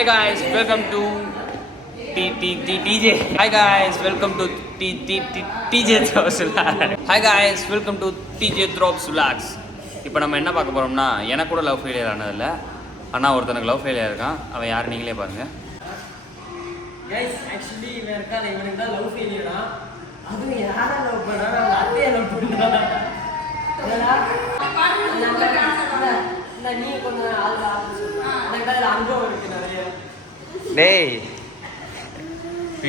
Hi guys, welcome to TJ. Hi guys, welcome to TJ Drops Vlogs. Hi guys, welcome to TJ Drops Vlogs. இப்போ நம்ம என்ன பார்க்க போறோம்னா எனக்கு கூட லவ் ஃபெயிலியர் ஆனதில்ல அண்ணா ஒருத்தனுக்கு லவ் ஃபெயிலியர் இருக்கான். அவன் யார் நீங்களே பாருங்க. Guys, actually இவனுக்கு தான் லவ் ஃபெயிலியரா. அது யாரை லவ் பண்ணா நான் அத்தைய லவ் பண்றேன். இல்ல நீ கொஞ்சம் ஆளு எனக்கு அதுல அனுபவம் இருக்கு நிறைய. டேய்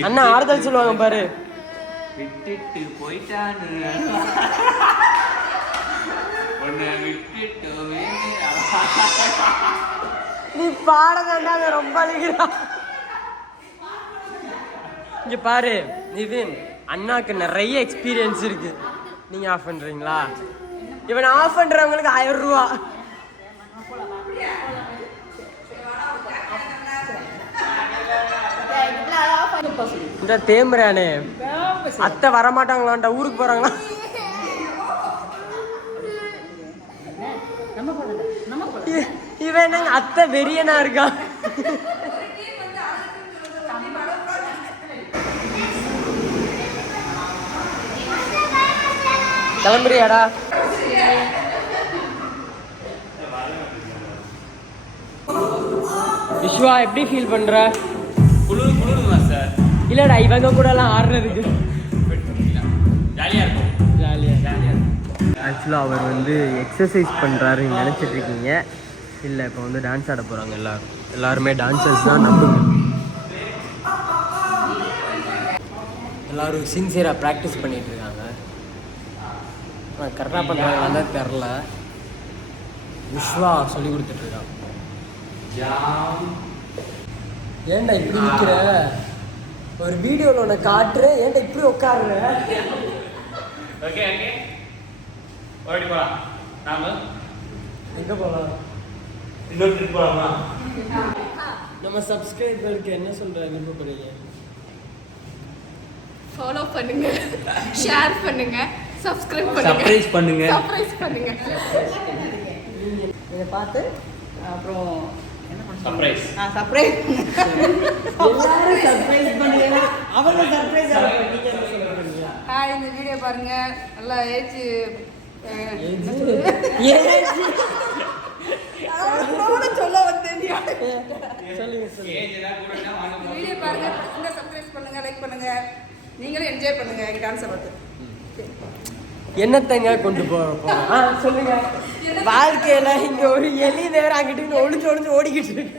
அண்ணா ஆறுதல் சொல்லுவாங்க பாரு. விட்டுட்டு போயிட்டானு ஒன்னு விட்டுட்டு நீ பாடதாண்டா ரொம்ப அழுகிறா. இங்க பாரு நிவின், அண்ணாக்கு நிறைய எக்ஸ்பீரியன்ஸ் இருக்கு. நீங்க ஆஃப் பண்றீங்களா? இவன் ஆஃப் பண்றவங்களுக்கு 1000 ரூபா. இந்த தேம்புறானே அத்தை வரமாட்டாங்களான்டா, ஊருக்கு போறாங்களா? இவன் என்னங்க அத்தை வெறியனா இருக்கான். கிளம்புறியாடா? விஸ்வா எப்படி ஃபீல் பண்ற? குளிருமா சார்? இல்லடா இவங்க கூட எல்லாம் ஆடுறதுக்கு ஜாலியாக இருக்கும். ஆக்சுவலாக அவர் வந்து எக்ஸசைஸ் பண்ணுறாரு நினச்சிட்டு இருக்கீங்க. இல்லை, இப்போ வந்து டான்ஸ் ஆட போகிறாங்க. எல்லாருமே டான்ஸர்ஸ் தான் நம்புங்க. எல்லோரும் சின்சியராக ப்ராக்டிஸ் பண்ணிகிட்டு இருக்காங்க. கரெக்டாக பண்ணுறாங்க தெரில. விஸ்வா சொல்லி கொடுத்துட்ருக்கான். ஏன்டா இப்படி நிற்கிற? ஒரு வீடியோவில் உன்னை காட்டுறேன், ஏன்டா இப்படி உட்காருற? ஓகே ஓகே, ஓடி போகலாம். நாம எங்கே போகலாம்? இன்னொரு ட்ரிப் போகலாமா? நம்ம சப்ஸ்கிரைபருக்கு என்ன சொல்கிற விருப்பப்படுறீங்க? ஃபாலோ பண்ணுங்க, ஷேர் பண்ணுங்க, சப்ஸ்கிரைப் பண்ணுங்க, சர்ப்ரைஸ் பண்ணுங்க. இதை பார்த்து அப்புறம் சர்ப்ரைஸ் சர்ப்ரைஸ் எல்லாரும் சர்ப்ரைஸ் பண்ணுங்க. அவங்க சர்ப்ரைஸ் ஹாய், இந்த வீடியோ பாருங்க. நல்லா ஏஜ் சொல்ல வந்தேன். வீடியோ பாருங்க, சப்ஸ்கிரைப் பண்ணுங்க, லைக் பண்ணுங்க, நீங்களும் என்ஜாய் பண்ணுங்க எங்க டான்ஸை பார்த்து. என்னத்தங்க கொண்டு போறோம் சொல்லுங்க. வாழ்க்கையில இங்க ஒரு எலி நேரம் அங்கிட்டு ஒளிஞ்சு ஓடிக்கிட்டு இருக்கு.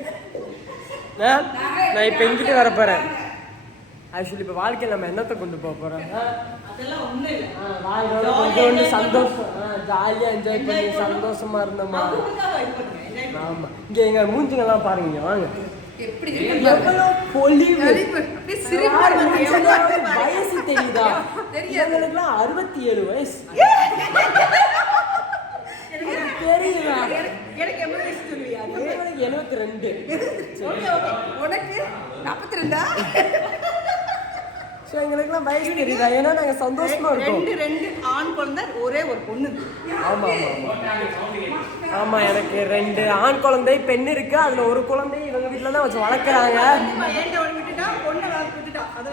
நான் இப்ப இங்கிட்டு வர போறேன். ஆக்சுவலி இப்ப வாழ்க்கையில நம்ம என்னத்தை கொண்டு போறோம்? கொஞ்சோண்டு சந்தோஷம், ஜாலியா என்ஜாய் பண்ணி சந்தோஷமா இருந்தோமா? ஆமா, இங்க எங்க மூஞ்சுங்கெல்லாம் பாருங்க. வாங்க, எவ்வளவு பொலிவு. வயசு தெரியுதா? எங்களுக்குலாம் 67 வயசு தெரியுதா? 72. உனக்கு 42? எங்களுக்குலாம் வயசு தெரியுதா? ஏன்னா நாங்க சந்தோஷமா இருக்கோம். ரெண்டு ஆண் குழந்தை, ஒரே ஒரு பொண்ணு. ஆமா ஆமா, எனக்கு 2 ஆண் குழந்தை, பெண் இருக்கு. அதுல ஒரு குழந்தை இவங்க வீட்டுல தான் வச்சு வளர்க்குறாங்க.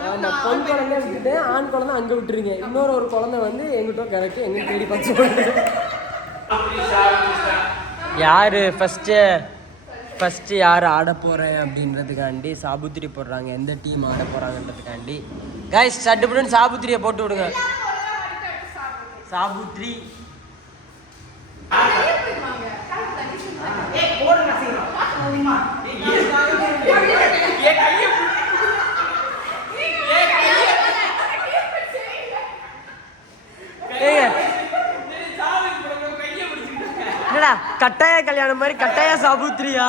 ஆமா, பொன் குழந்தை விட்டுட்டு ஆண் குழந்தை அங்க விட்டுருங்க. ஒரு குழந்தை வந்து எங்கிட்ட கரெக்ட் எங்க தேடி பார்த்து. யாரு ஃபர்ஸ்ட் யார் ஆட போறேன் அப்படின்றதுக்காண்டி சாபுத்திரி போடுறாங்க. எந்த டீம் ஆட போறாங்கன்றதுக்காண்டி கைஸ் சட்டுப்புடன் சாபுத்திரியை போட்டு விடுங்க. சாபுத்திரி என்னடா கட்டாய கல்யாணம் மாதிரி கட்டாய சாபுத்திரியா?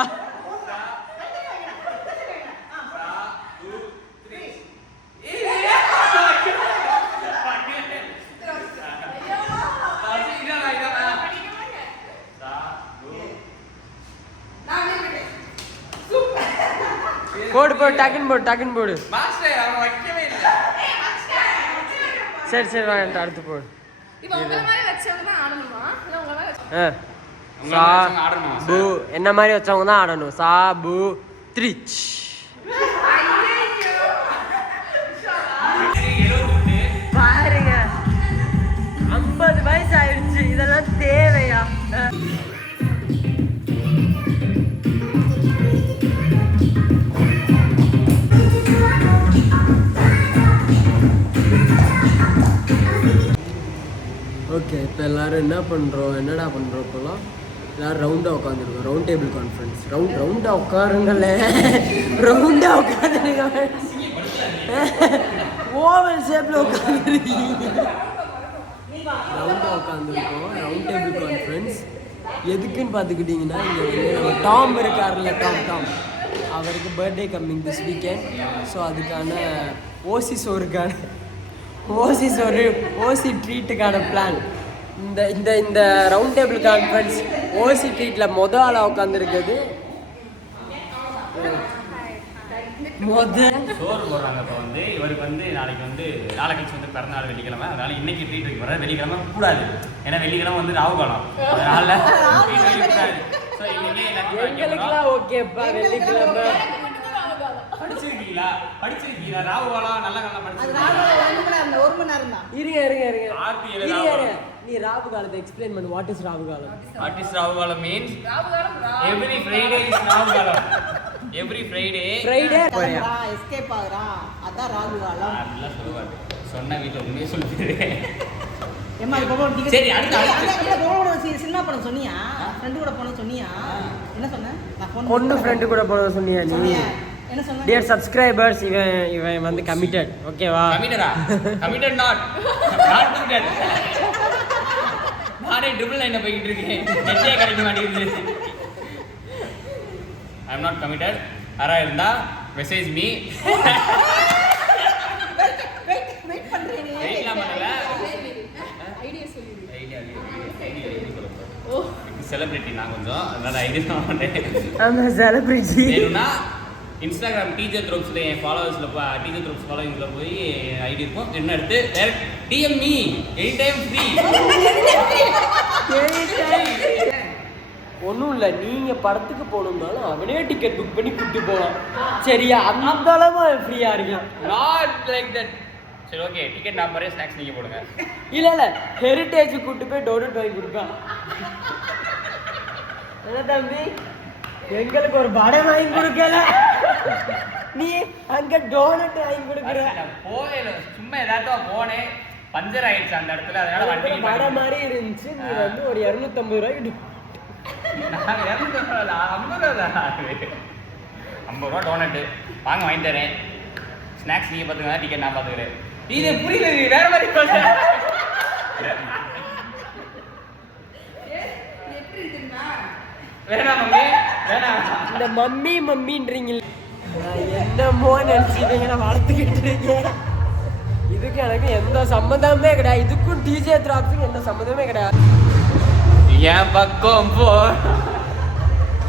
போடு டக்குன்னு போடு. சரி வாங்க, அடுத்து போடு. சா பூ என்ன மாதிரி வச்சவங்க தான் ஆடணும். சா பூ த்ரிச். பாருங்க 50 வயசு ஆயிடுச்சு, இதெல்லாம் தேவையா? ஓகே, இப்போ எல்லோரும் என்னடா பண்ணுறோம் இப்போலாம் எல்லோரும் ரவுண்டாக உட்காந்துருக்கோம். Round table conference. ரவுண்டாக உட்காருங்கள, ரவுண்டாக உட்காந்துருங்க. ஓவல் ஷேப்பில் உட்காந்துருக்கீங்க. ரவுண்டாக உட்காந்துருக்கோம். ரவுண்ட் டேபிள் கான்ஃபரன்ஸ் எதுக்குன்னு பார்த்துக்கிட்டிங்கன்னா, இங்கே வந்து நம்ம டாம் இருக்கார்ல, டாம் அவருக்கு birthday coming this weekend. So அதுக்கான ஓசி ட்ரீட்டுக்கான பிளான். இந்த ரவுண்ட் டேபிள் கான்ஃபரன்ஸ் ஓசி ட்ரீட்டில் மொதல் ஆளாக உட்காந்துருக்குது. சோறு போடுறாங்க. இப்போ வந்து இவருக்கு வந்து நாளை கழிச்சு வந்து பிறந்தநாள் வெள்ளிக்கிழமை. அதனால இன்னைக்கு ட்ரீட் வைக்க போறாரு. வெள்ளிக்கிழமை கூடாது, ஏன்னா வெள்ளிக்கிழமை வந்து ராகு காலம். அதனால ட்ரீட் வைக்க கூடாது. ஸோ இன்னைக்கு எல்லாத்தையும் ஓகேப்பா. வெள்ளிக்கிழமை படிச்சிருக்கீங்களா? ராகு காலம் நல்லா படிச்சிருக்கீங்க. இருங்க. நீ ராகு காலத்தை எக்ஸ்பிளைன் பண்ணு. What is Rahu kalam? Rahu kalam means every Friday is Rahu kalam. Every Friday escape ஆகுறான், அதான் ராகு காலம். அதெல்லாம் சொல்லுவாரு. சொன்ன வீட்டில் உண்மையே சொல்லிட்டு சரி. அடுத்து சினிமா படம் சொன்னியா? ஃப்ரெண்டு கூட போன சொன்னியா? என்ன சொன்ன? பொண்ணு ஃப்ரெண்டு கூட போன சொன்னியா நீ? என்ன சொன்ன? டியர் சப்ஸ்கிரைபர்ஸ், இவன் வந்து கமிட்டட். ஓகேவா? Committed not committed. நானே ட்ரிபிள் லைன்ல போயிட்டு இருக்கேன். நெட்டே கிடைக்க மாட்டேங்குது. ஐ அம் நாட் கமிட்டட். யாரா இருந்தா மெசேஜ் மீ. வெயிட் பண்றேன். வெயிட்லாம் பண்ணல. ஐடியா சொல்லு. ஐடியா ஓ செலிபிரிட்டி நான் கொஞ்சம், அதனால ஐடியா பண்ணேன். ஆமா, செலிபிரிட்டி வேணும்னா இன்ஸ்டாகிராம் டீச்சர் த்ரோப்ஸில் என் ஃபாலோவர்ஸில் டீச்சர் த்ரோப்ஸ் ஃபாலோவிங்கில் போய் ஐடி இருக்கும். என்ன எடுத்து direct DM me any time free. ஒன்றும் இல்லை, நீங்கள் படத்துக்கு போகணும்னாலும் அவனே டிக்கெட் புக் பண்ணி கூப்பிட்டு போகலாம். சரியா? அந்த அளவு ஃப்ரீயாக இருக்கலாம். Not like that. சரி, ஓகே. டிக்கெட் நம்பரே ஸ்நாக்ஸ் நீங்கள் போடுங்க. இல்லை ஹெரிட்டேஜ் கூப்பிட்டு போய் டோனட் வாங்கி கொடுப்பேன். என்ன தம்பி, எங்களுக்கு ஒரு வடை வாங்கி கொடுக்கல, நீ அங்க டோனட் வாங்கி கொடுக்குற. போயில சும்மா ஏதாச்சும் போனேன், பஞ்சர் ஆயிடுச்சு அந்த இடத்துல. அதனால வண்டி வடை மாதிரி இருந்துச்சு. நீ வந்து ஒரு 250 ரூபாய்க்கு 50 ரூபா டோனட்டு வாங்க வாங்கி தரேன். ஸ்நாக்ஸ் நீங்கள் பார்த்துக்கங்க, டிக்கெட் நான் பார்த்துக்கிறேன். இது புரியல, வேற மாதிரி வேணாம் மம்மி, வேணாம். இந்த மம்மின்றீங்க, என்னமோ நினைச்சிட்டீங்க, நான் வளர்த்துக்கிட்டு இருக்கேன். இதுக்கு எனக்கு எந்த சம்மந்தமே கிடையாது. இதுக்கும் டிஜே த்ராப்ஸுக்கும் எந்த சம்மந்தமே கிடையாது. என் பக்கம் போ.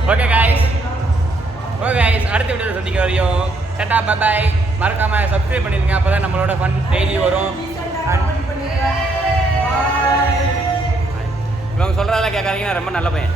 ஓகே கைஸ், அடுத்த வீடியோவில் சந்திக்க வரையும் டாடா பை பை. மறக்காம சப்ஸ்கிரைப் பண்ணிருங்க, அப்பதான் நம்மளோட ஃபன் டெய்லி வரும். இவங்க சொல்றதெல்லாம் கேட்காதீங்க, நான் ரொம்ப நல்ல பையன்.